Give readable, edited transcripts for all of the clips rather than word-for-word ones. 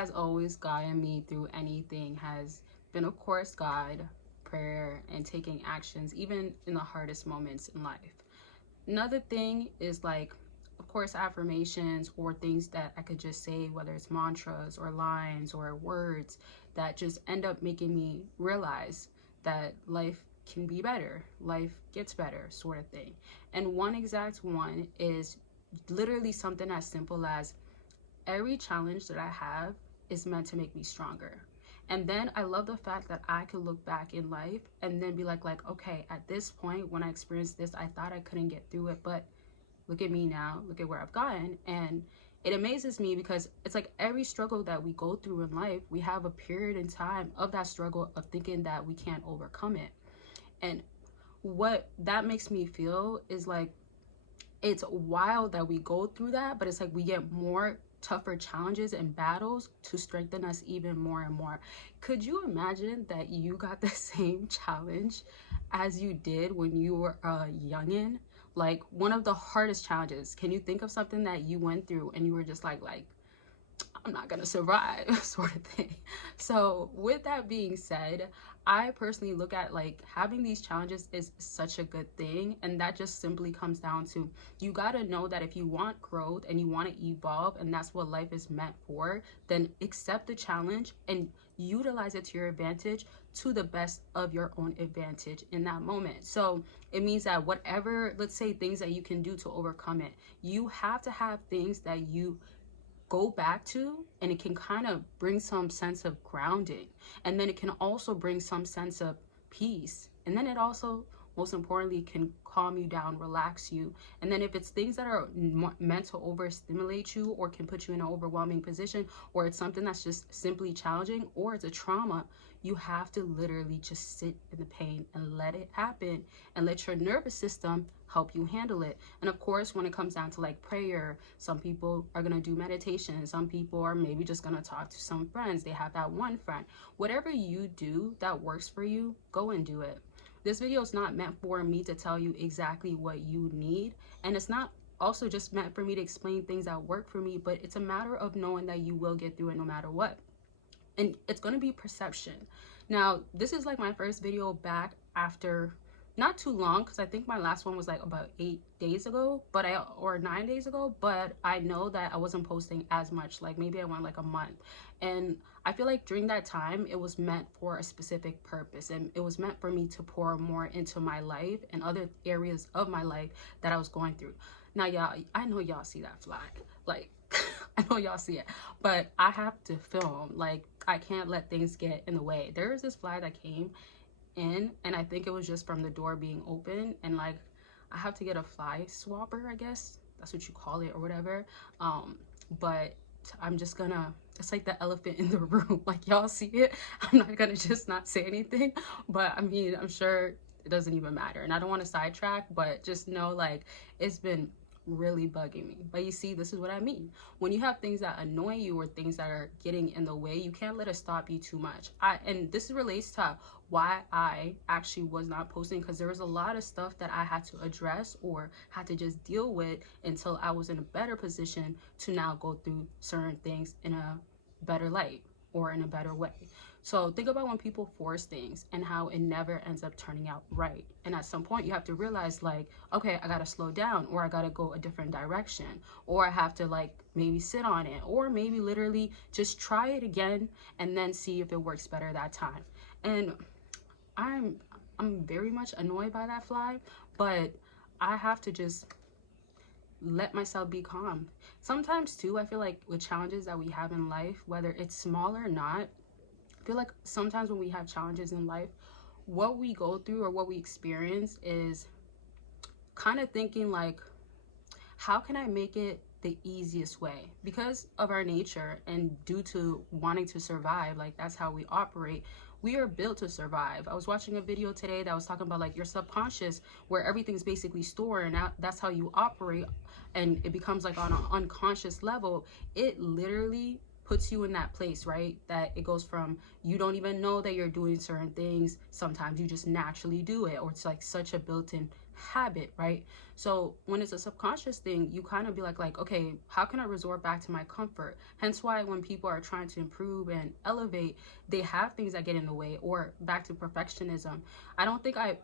has always gotten me through anything has been, of course, God, prayer, and taking actions, even in the hardest moments in life. Another thing is like, of course, affirmations or things that I could just say, whether it's mantras or lines or words that just end up making me realize that life can be better, life gets better, sort of thing. And one exact one is literally something as simple as every challenge that I have is meant to make me stronger. And then I love the fact that I could look back in life and then be like, okay, at this point when I experienced this, I thought I couldn't get through it, but look at me now, look at where I've gotten. And it amazes me because it's like every struggle that we go through in life, we have a period in time of that struggle of thinking that we can't overcome it. And what that makes me feel is like, it's wild that we go through that, but it's like we get more tougher challenges and battles to strengthen us even more and more. Could you imagine that you got the same challenge as you did when you were a youngin? Like one of the hardest challenges. Can you think of something that you went through and you were just like I'm not gonna survive sort of thing? So with that being said, I personally look at like having these challenges is such a good thing, and that just simply comes down to you gotta know that if you want growth and you want to evolve and that's what life is meant for, then accept the challenge and utilize it to your advantage, to the best of your own advantage in that moment. So it means that whatever, let's say, things that you can do to overcome it, you have to have things that you go back to, and it can kind of bring some sense of grounding, and then it can also bring some sense of peace, and then it also, most importantly, can calm you down, relax you. And then if it's things that are meant to overstimulate you or can put you in an overwhelming position, or it's something that's just simply challenging, or it's a trauma, you have to literally just sit in the pain and let it happen and let your nervous system help you handle it. And of course, when it comes down to like prayer, some people are going to do meditation, some people are maybe just going to talk to some friends, they have that one friend. Whatever you do that works for you, go and do it. This video is not meant for me to tell you exactly what you need, and it's not also just meant for me to explain things that work for me, but it's a matter of knowing that you will get through it no matter what. And it's going to be perception. Now, this is like my first video back after not too long, because I think my last one was like about 8 days ago, or 9 days ago, but I know that I wasn't posting as much. Like maybe I went like a month, and I feel like during that time it was meant for a specific purpose, and it was meant for me to pour more into my life and other areas of my life that I was going through. Now y'all, I know y'all see that flag, like I know y'all see it, but I have to film. Like I can't let things get in the way. There is this flag that came in, and I think it was just from the door being open, and like I have to get a fly swapper, I guess that's what you call it or whatever. But I'm just gonna, it's like the elephant in the room, like y'all see it. I'm not gonna just not say anything, but I mean, I'm sure it doesn't even matter, and I don't want to sidetrack, but just know like it's been really bugging me. But you see, this is what I mean. When you have things that annoy you or things that are getting in the way, you can't let it stop you too much. And this relates to why I actually was not posting, because there was a lot of stuff that I had to address or had to just deal with until I was in a better position to now go through certain things in a better light or in a better way. So think about when people force things and how it never ends up turning out right. And at some point you have to realize like, okay, I gotta slow down, or I gotta go a different direction, or I have to like maybe sit on it, or maybe literally just try it again and then see if it works better that time. And I'm very much annoyed by that fly, but I have to just let myself be calm. Sometimes too, I feel like with challenges that we have in life, whether it's small or not, I feel like sometimes when we have challenges in life, what we go through or what we experience is kind of thinking like, how can I make it the easiest way? Because of our nature and due to wanting to survive, like that's how we operate. We are built to survive. I was watching a video today that was talking about like your subconscious, where everything's basically stored, and that's how you operate, and it becomes like on an unconscious level. It literally puts you in that place, right? That it goes from you don't even know that you're doing certain things. Sometimes you just naturally do it, or it's like such a built-in habit, right? So when it's a subconscious thing, you kind of be like, okay, how can I resort back to my comfort? Hence why when people are trying to improve and elevate, they have things that get in the way. Or back to perfectionism, I don't think I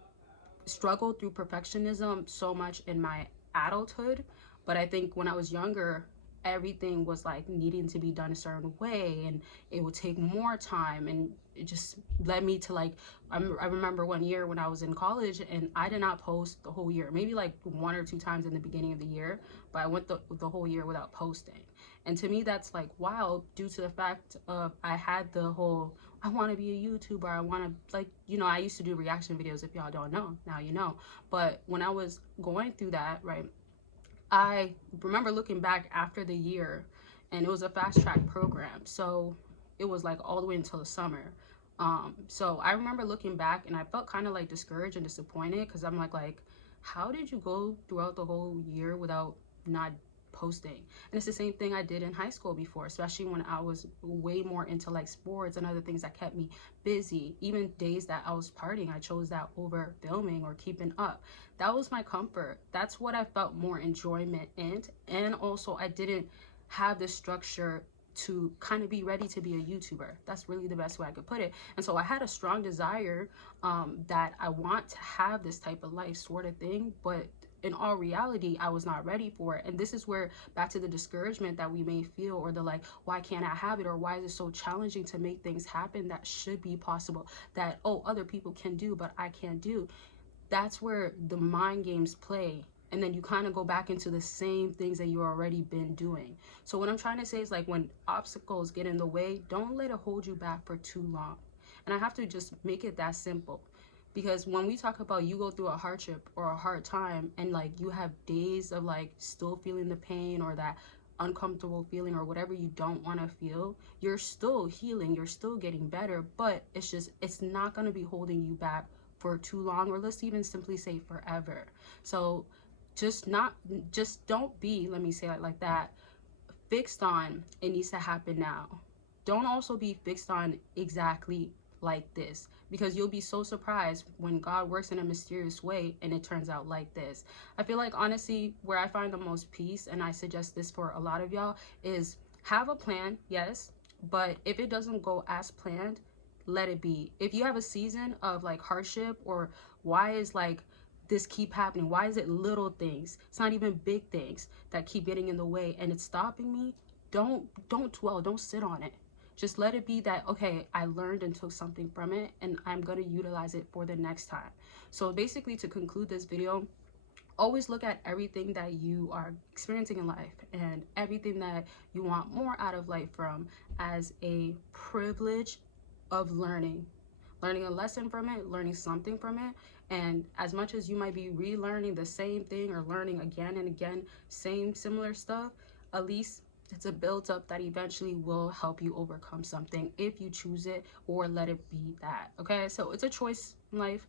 struggled through perfectionism so much in my adulthood, but I think when I was younger, everything was like needing to be done a certain way, and it would take more time, and it just led me to like I remember one year when I was in college and I did not post the whole year, maybe like 1 or 2 times in the beginning of the year, but I went the whole year without posting. And to me that's like wild, due to the fact of I had the whole I want to be a YouTuber. I want to, like, you know, I used to do reaction videos. If y'all don't know, now you know. But when I was going through that, right, I remember looking back after the year, and it was a fast track program. So it was like all the way until the summer. So I remember looking back and I felt kind of like discouraged and disappointed, because I'm like, how did you go throughout the whole year without not posting? And it's the same thing I did in high school before, especially when I was way more into like sports and other things that kept me busy. Even days that I was partying, I chose that over filming or keeping up. That was my comfort. That's what I felt more enjoyment in. And also I didn't have the structure to kind of be ready to be a YouTuber. That's really the best way I could put it. And so I had a strong desire that I want to have this type of life sort of thing, but in all reality, I was not ready for it. And this is where, back to the discouragement that we may feel, or the like, why can't I have it? Or why is it so challenging to make things happen that should be possible, that, oh, other people can do, but I can't do? That's where the mind games play. And then you kind of go back into the same things that you already been doing. So what I'm trying to say is, like, when obstacles get in the way, don't let it hold you back for too long. And I have to just make it that simple. Because when we talk about you go through a hardship or a hard time, and like you have days of like still feeling the pain or that uncomfortable feeling or whatever you don't want to feel, you're still healing, you're still getting better, but it's not going to be holding you back for too long, or let's even simply say forever. So just don't be, let me say it like that, fixed on it needs to happen now. Don't also be fixed on exactly like this, because you'll be so surprised when God works in a mysterious way and it turns out like this. I feel like, honestly, where I find the most peace, and I suggest this for a lot of y'all, is have a plan, yes, but if it doesn't go as planned, let it be. If you have a season of like hardship, or why is like this keep happening, why is it little things, it's not even big things that keep getting in the way and it's stopping me, don't dwell, don't sit on it. Just let it be that, okay, I learned and took something from it, and I'm going to utilize it for the next time. So basically, to conclude this video, always look at everything that you are experiencing in life and everything that you want more out of life from as a privilege of learning a lesson from it, learning something from it. And as much as you might be relearning the same thing or learning again and again similar stuff, at least it's a build up that eventually will help you overcome something if you choose it, or let it be that. Okay, so it's a choice in life.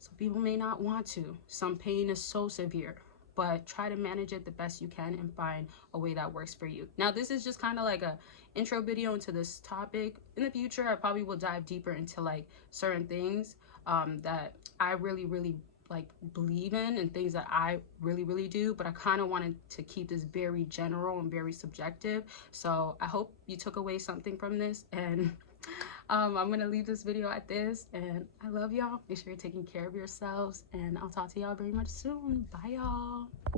Some people may not want to. Some pain is so severe, but try to manage it the best you can and find a way that works for you. Now, this is just kind of like a intro video into this topic. In the future, I probably will dive deeper into like certain things that I really like believe in, and things that I really do, but I kind of wanted to keep this very general and very subjective. So I hope you took away something from this, and I'm gonna leave this video at this, and I love y'all. Make sure you're taking care of yourselves, and I'll talk to y'all very much soon. Bye, y'all.